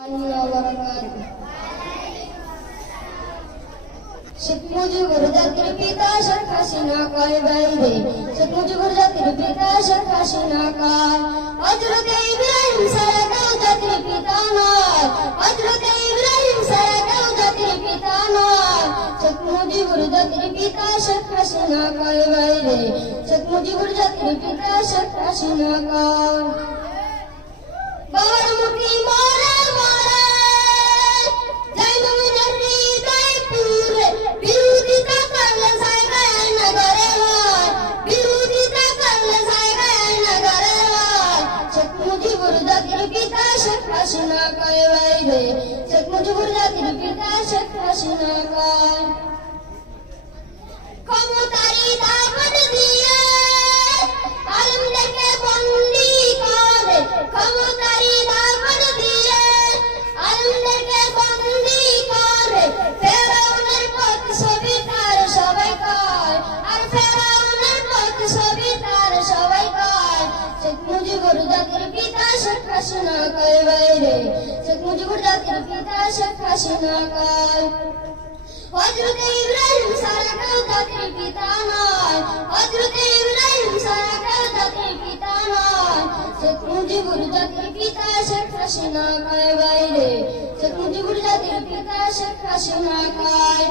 শেখ মুজিবুর জাতির পিতা শেখ হাসিনা কয় বাইরে, শেখ মুজিবুর জাতির পিতা শেখ হাসিনা কয় হযরতে ইব্রাহিম ছাড়া কেউ জাতির পিতা নয়, হযরতে ইব্রাহিম ছাড়া কেউ জাতির পিতা নয়। শেখ মুজিবুর জাতির পিতা শেখ হাসিনা কয় বাইরে, শেখ মুজিবুর জাতির পিতা শেখ হাসিনা কয় বাবার মুখী মরে মরে যাইব মুজার হৃদয় পুরে, বিরোধিতা করলে জায়গায় না ঘরে হয়, বিরোধিতা করলে জায়গায় না ঘরে হয়। শেখ মুজিবুর জাতির পিতা শেখ হাসিনা কয় বাইরে, শেখ মুজিবুর জাতির পিতা শেখ হাসিনা কয় ক্ষমতারই দাপট দিয়ে আলেমদেরকে বন্দী করে, ক্ষমতারই দাপট দিয়ে আলেমদেরকে বন্দী করে। ফেরাউনের প্রতিছবি তার সবাই কয়, আর ফেরাউনের প্রতিছবি তার সবাই কয়। শেখ মুজিবুর জাতির পিতা শেখ হাসিনা কয় বাইরে, শেখ মুজিবুর জাতির পিতা শেখ হাসিনা কয় হযরতে ইব্রাহিম ছাড়া কেউ জাতির পিতা নয়, হযরতে ইব্রাহিম ছাড়া কেউ জাতির পিতা নয়। শেখ মুজিবুর জাতির পিতা শেখ হাসিনা কয় বাইরে, শেখ মুজিবুর জাতির পিতা শেখ হাসিনা কয়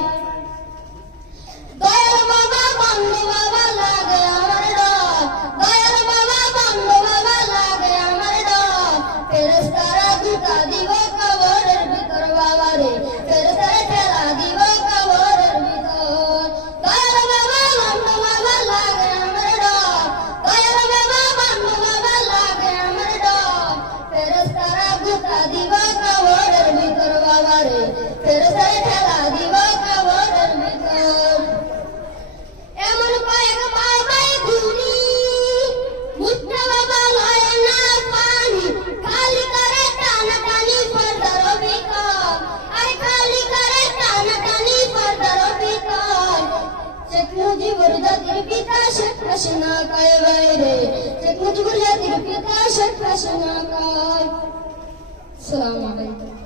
দয়াল বাবা বন্ধু বাবা লাগে আমার ডর, দয়াল বাবা বন্ধু বাবা লাগে আমার ডর। ফেরেশতারা জুতা দিব কবরের ভিতর বাবা রে, ফেরেশতারা ঠেলা দিব কবরের ভিতর। দয়াল বাবা বন্ধু বাবা লাগে আমার ডর, দয়াল বাবা বন্ধু বাবা লাগে আমার ডর। ফেরেশতারা জুতা দিব কবরের ভিতর বাবা রে, ফেরেশতারা ঠেলা দিব কবরের ভিতর। এমন কয়েক বাবাই গুনি মুঠা বাবা লয় না পানি, খালি করে টানাটানি পর্দার ভিতর, আর খালি করে টানাটানি পর্দার ভিতর। শেখ মুজিবুর জাতির পিতা শেখ হাসিনা কয় বাইরে, শেখ মুজিবুর জাতির পিতা শেখ হাসিনা কয়। আসসালামু আলাইকুম।